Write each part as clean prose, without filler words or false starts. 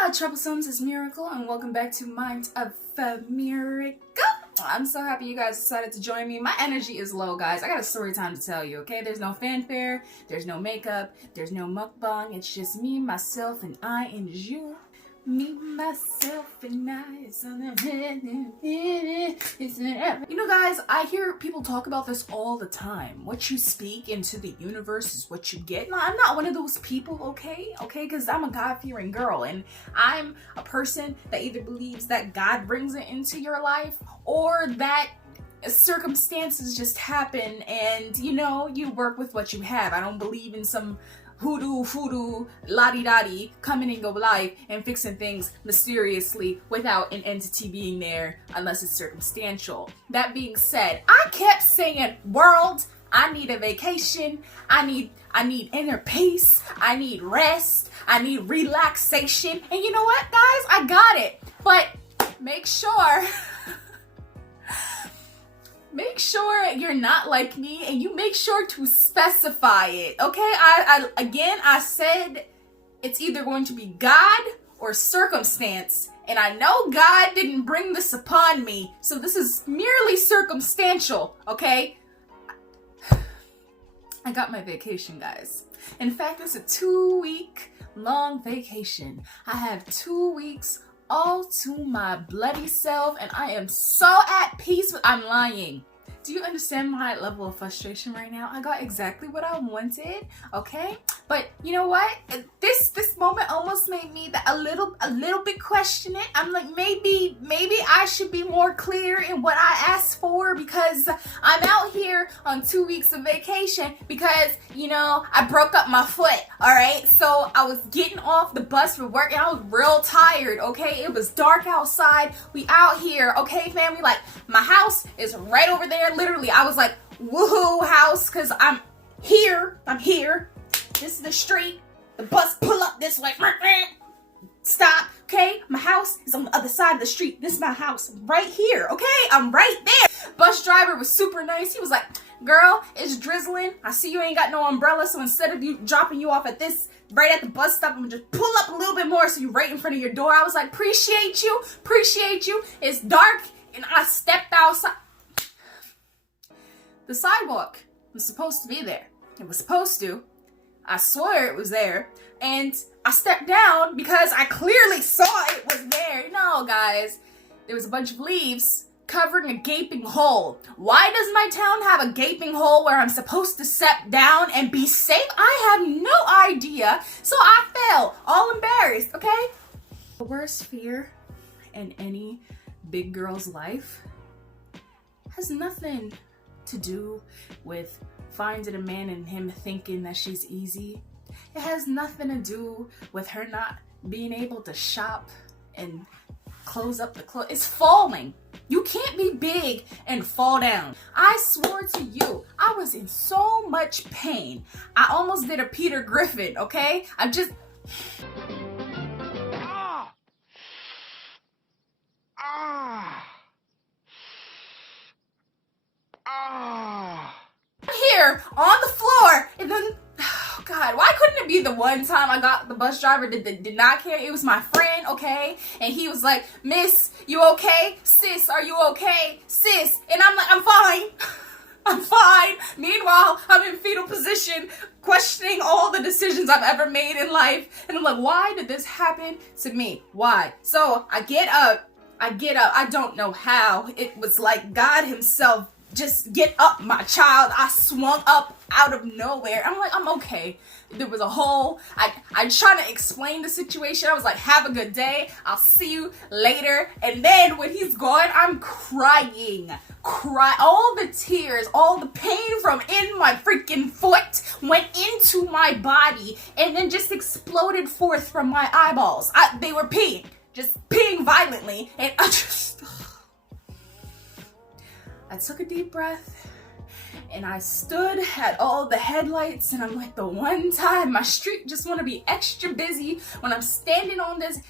my Troublesomes, it's Miracle, and welcome back to Mind of Miracle. I'm so happy you guys decided to join me. My energy is low, guys. I got a story time to tell you, okay? There's no fanfare, there's no makeup, there's no mukbang. It's just me, myself, and I, and you. Me, myself, and I. You know, guys, I hear people talk about this all the time. What you speak into the universe is what you get. No, I'm not one of those people, okay? Because I'm a God-fearing girl, and I'm a person that either believes that God brings it into your life, or that circumstances just happen and, you know, you work with what you have. I don't believe in some hoodoo, la-di-da-di, coming and go life and fixing things mysteriously without an entity being there unless it's circumstantial. That being said, I kept saying, world, I need a vacation, I need inner peace, I need rest, I need relaxation, and you know what, guys? I got it. But make sure you're not like me, and you make sure to specify it, okay? I said it's either going to be God or circumstance, and I know God didn't bring this upon me, so this is merely circumstantial, okay? I got my vacation, guys. In fact, it's a 2-week long vacation. I have 2 weeks all to my bloody self, and I am so at peace with— I'm lying. Do you understand my level of frustration right now? I got exactly what I wanted, okay? But you know what? This moment almost made me a little bit question it. I'm like, maybe I should be more clear in what I asked for, because I'm out here on 2 weeks of vacation because, you know, I broke up my foot, all right? So I was getting off the bus for work and I was real tired, okay? It was dark outside. We out here, okay, family? Like, my house is right over there. Literally, I was like, woohoo house, because I'm here. This is the street. The bus pull up this way. Stop, okay? My house is on the other side of the street. This is my house right here, okay? I'm right there. Bus driver was super nice. He was like, girl, it's drizzling. I see you ain't got no umbrella, so instead of you dropping you off at this, right at the bus stop, I'm gonna just pull up a little bit more so you're right in front of your door. I was like, appreciate you. It's dark, and I stepped outside. The sidewalk was supposed to be there. It was supposed to. I swear it was there. And I stepped down because I clearly saw it was there. No, guys. There was a bunch of leaves covering a gaping hole. Why does my town have a gaping hole where I'm supposed to step down and be safe? I have no idea. So I fell. All embarrassed, okay? The worst fear in any big girl's life has nothing to do with finding a man and him thinking that she's easy. It has nothing to do with her not being able to shop and close up the clothes. It's falling. You can't be big and fall down. I swore to you, I was in so much pain. I almost did a Peter Griffin, okay? I just... here on the floor, and then, oh God, why couldn't it be the one time I got the bus driver that did not care? It was my friend, okay? And he was like, miss, you okay? Sis, are you okay? Sis. And I'm like, I'm fine. I'm fine. Meanwhile, I'm in fetal position, questioning all the decisions I've ever made in life. And I'm like, why did this happen to me? Why? So I get up. I don't know how. It was like God himself, just get up, my child. I swung up out of nowhere. I'm like, I'm okay. There was a hole. I trying to explain the situation. I was like, have a good day. I'll see you later. And then when he's gone, I'm crying. All the tears, all the pain from in my freaking foot went into my body and then just exploded forth from my eyeballs. They were peeing. Just peeing violently. And I took a deep breath and I stood at all the headlights, and I'm like, the one time my street just want to be extra busy when I'm standing on this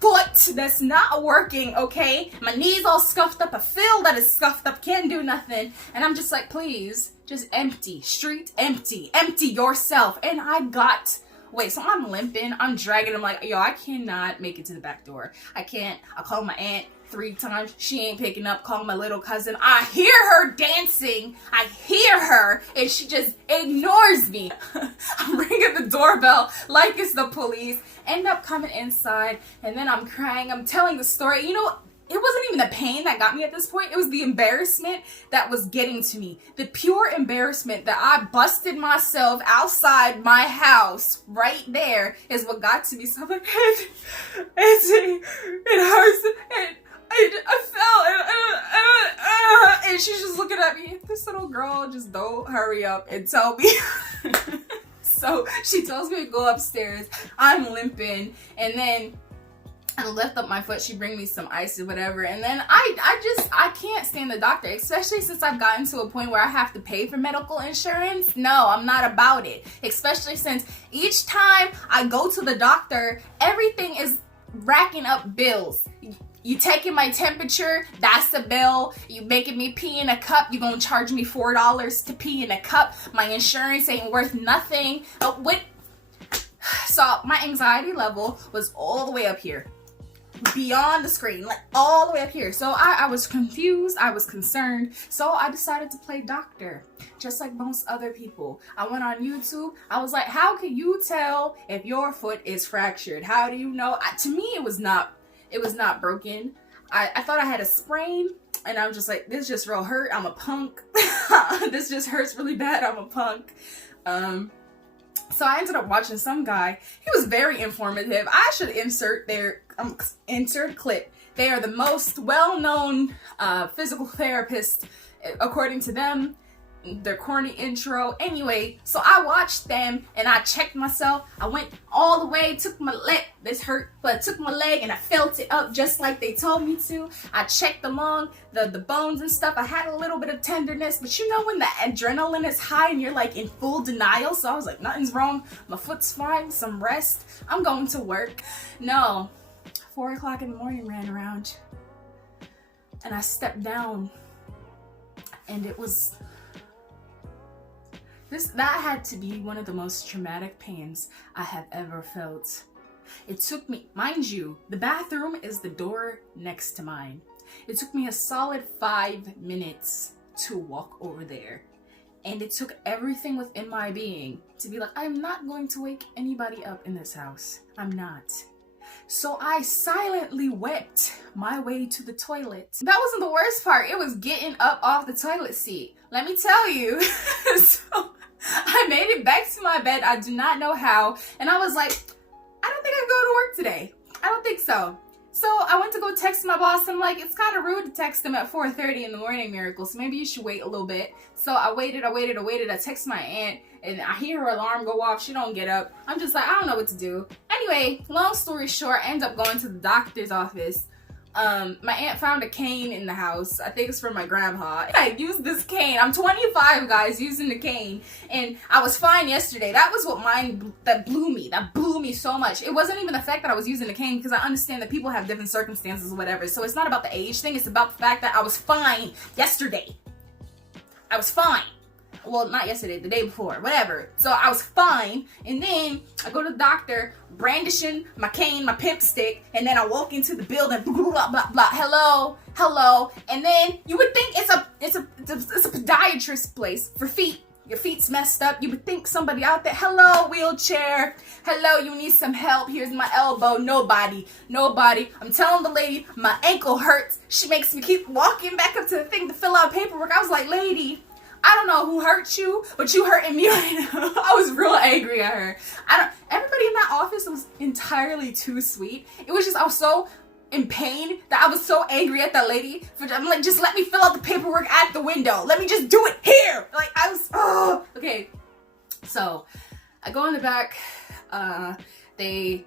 foot that's not working, okay? My knees all scuffed up. I feel that it's scuffed up, can't do nothing. And I'm just like, please, just empty. Street empty. Empty yourself. And I got wait, so I'm limping, I'm dragging, I'm like, yo, I cannot make it to the back door. I can't. I called my aunt 3 times, she ain't picking up. Call my little cousin, I hear her dancing, I hear her, and she just ignores me. I'm ringing the doorbell like it's the police. End up coming inside, and then I'm crying, I'm telling the story. You know, it wasn't even the pain that got me at this point, it was the embarrassment that was getting to me. The pure embarrassment that I busted myself outside my house right there is what got to me. So I'm like, it hurts, and I fell, and she's just looking at me. This little girl, just don't hurry up and tell me. So she tells me to go upstairs. I'm limping, and then I lift up my foot. She bring me some ice or whatever, and then I can't stand the doctor, especially since I've gotten to a point where I have to pay for medical insurance. No, I'm not about it. Especially since each time I go to the doctor, everything is racking up bills. You taking my temperature, that's a bill. You making me pee in a cup, you gonna charge me $4 to pee in a cup. My insurance ain't worth nothing. So my anxiety level was all the way up here, beyond the screen, like all the way up here. So I was confused, I was concerned. So I decided to play doctor, just like most other people. I went on YouTube. I was like, how can you tell if your foot is fractured? How do you know? To me, it was not broken. I thought I had a sprain, and I was just like, this just real hurt. I'm a punk. This just hurts really bad. I'm a punk. So I ended up watching some guy. He was very informative. I should insert clip. They are the most well-known physical therapists, according to them. Their corny intro. Anyway, so I watched them and I checked myself. I went all the way, took my leg. This hurt, but I took my leg and I felt it up just like they told me to. I checked along the bones and stuff. I had a little bit of tenderness, but you know when the adrenaline is high and you're like in full denial. So I was like, nothing's wrong. My foot's fine. Some rest. I'm going to work. No, 4 o'clock in the morning ran around, and I stepped down, and it was. That had to be one of the most traumatic pains I have ever felt. It took me, mind you, the bathroom is the door next to mine. It took me a solid 5 minutes to walk over there. And it took everything within my being to be like, I'm not going to wake anybody up in this house. I'm not. So I silently wept my way to the toilet. That wasn't the worst part. It was getting up off the toilet seat. Let me tell you. So I made it back to my bed. I do not know how. And I was like, I don't think I go to work today. I don't think so. So I went to go text my boss. I'm like, it's kind of rude to text him at 4:30 in the morning, Miracle. So maybe you should wait a little bit. So I waited. I text my aunt, and I hear her alarm go off. She don't get up. I'm just like, I don't know what to do. Anyway, long story short, I end up going to the doctor's office. My aunt found a cane in the house. I think it's for my grandpa. I used this cane. I'm 25, guys, using the cane. And I was fine yesterday. That was what that blew me. That blew me so much. It wasn't even the fact that I was using the cane, because I understand that people have different circumstances or whatever. So it's not about the age thing. It's about the fact that I was fine yesterday. I was fine. Well, not yesterday, the day before, whatever. So I was fine, and then I go to the doctor, brandishing my cane, my pimp stick, and then I walk into the building, blah, blah, blah, blah, hello, and then you would think it's a podiatrist place for feet. Your feet's messed up. You would think somebody out there, hello, wheelchair, hello, you need some help, here's my elbow. Nobody. I'm telling the lady, my ankle hurts. She makes me keep walking back up to the thing to fill out paperwork. I was like, lady, I don't know who hurt you, but you hurting me right now. I was real angry at her. Everybody in that office was entirely too sweet. It was just, I was so in pain that I was so angry at that lady. I'm like, just let me fill out the paperwork at the window. Let me just do it here. Like, I was, okay. So I go in the back. They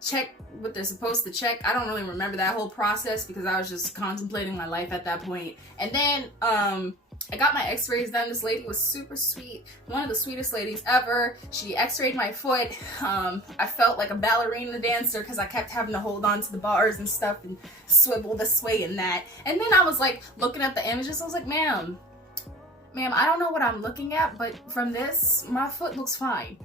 check what they're supposed to check. I don't really remember that whole process because I was just contemplating my life at that point. And then, I got my x-rays done. This lady was super sweet. One of the sweetest ladies ever. She x-rayed my foot. I felt like a ballerina dancer because I kept having to hold on to the bars and stuff and swivel this way and that. And then I was like looking at the images. I was like, ma'am, ma'am, I don't know what I'm looking at, but from this, my foot looks fine.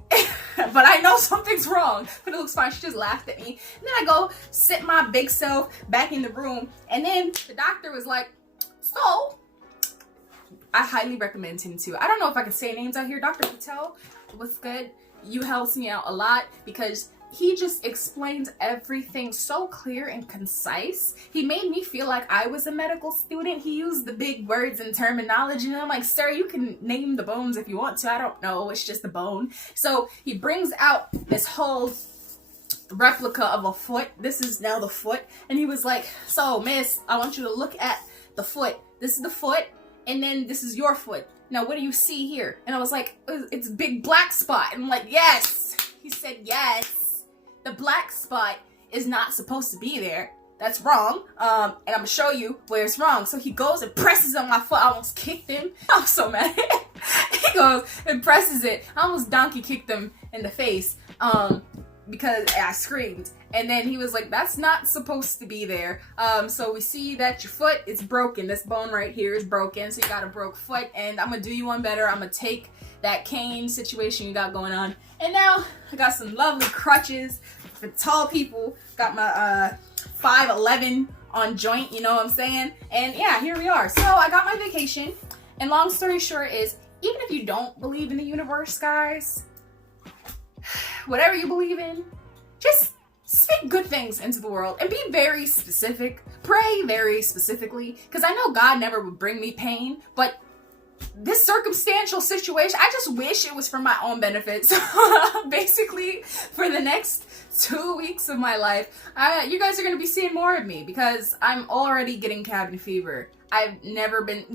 But I know something's wrong, but it looks fine. She just laughed at me. And then I go sit my big self back in the room. And then the doctor was like, so, I highly recommend him too. I don't know if I can say names out here. Dr. Patel, what's good? You helps me out a lot because he just explains everything so clear and concise. He made me feel like I was a medical student. He used the big words and terminology, and I'm like, sir, you can name the bones if you want to. I don't know, it's just a bone. So he brings out this whole replica of a foot. This is now the foot. And he was like, so miss, I want you to look at the foot. This is the foot, and then this is your foot. Now what do you see here? And I was like, it's a big black spot. And I'm like, yes. He said, yes. The black spot is not supposed to be there. That's wrong. And I'm gonna show you where it's wrong. So he goes and presses on my foot. I almost kicked him. I was so mad. He goes and presses it. I almost donkey kicked him in the face because I screamed. And then he was like, that's not supposed to be there. So we see that your foot is broken. This bone right here is broken. So you got a broke foot. And I'm gonna do you one better. I'm gonna take that cane situation you got going on. And now I got some lovely crutches for tall people. Got my 5'11" on joint, you know what I'm saying? And yeah, here we are. So I got my vacation. And long story short is, even if you don't believe in the universe, guys, whatever you believe in, just speak good things into the world and be very specific. Pray very specifically, because I know God never would bring me pain, but this circumstantial situation, I just wish it was for my own benefit. So basically, for the next 2 weeks of my life, you guys are going to be seeing more of me because I'm already getting cabin fever. I've never been,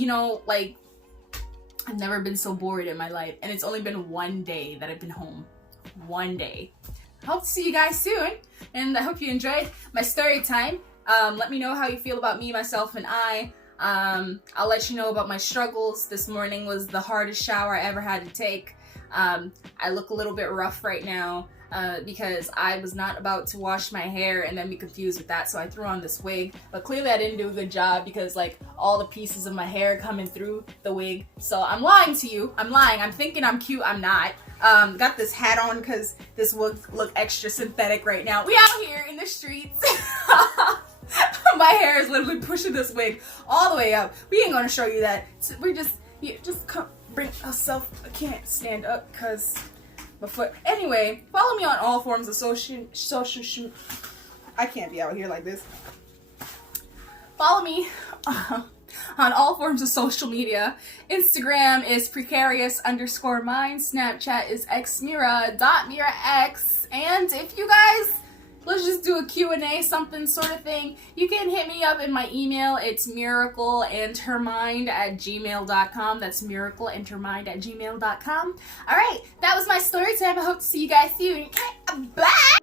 I've never been so bored in my life. And it's only been one day that I've been home. One day. Hope to see you guys soon. And I hope you enjoyed my story time. Let me know how you feel about me, myself, and I. I'll let you know about my struggles. This morning was the hardest shower I ever had to take. I look a little bit rough right now because I was not about to wash my hair and then be confused with that, so I threw on this wig. But clearly I didn't do a good job because all the pieces of my hair coming through the wig. So I'm lying to you. I'm lying. I'm thinking I'm cute. I'm not. Got this hat on because this would look extra synthetic right now. We out here in the streets. My hair is literally pushing this wig all the way up. We ain't gonna show you that. We just come bring ourselves. I can't stand up because my foot. Anyway, follow me on all forms of social. I can't be out here like this. Follow me on all forms of social media. Instagram is precarious_mind. Snapchat is xmira.mirax. And if you guys, let's just do a Q&A, something sort of thing, you can hit me up in my email. It's MiracleAndHerMind@gmail.com. That's MiracleAndHerMind@gmail.com. All right, that was my story time. I hope to see you guys soon. Okay, bye.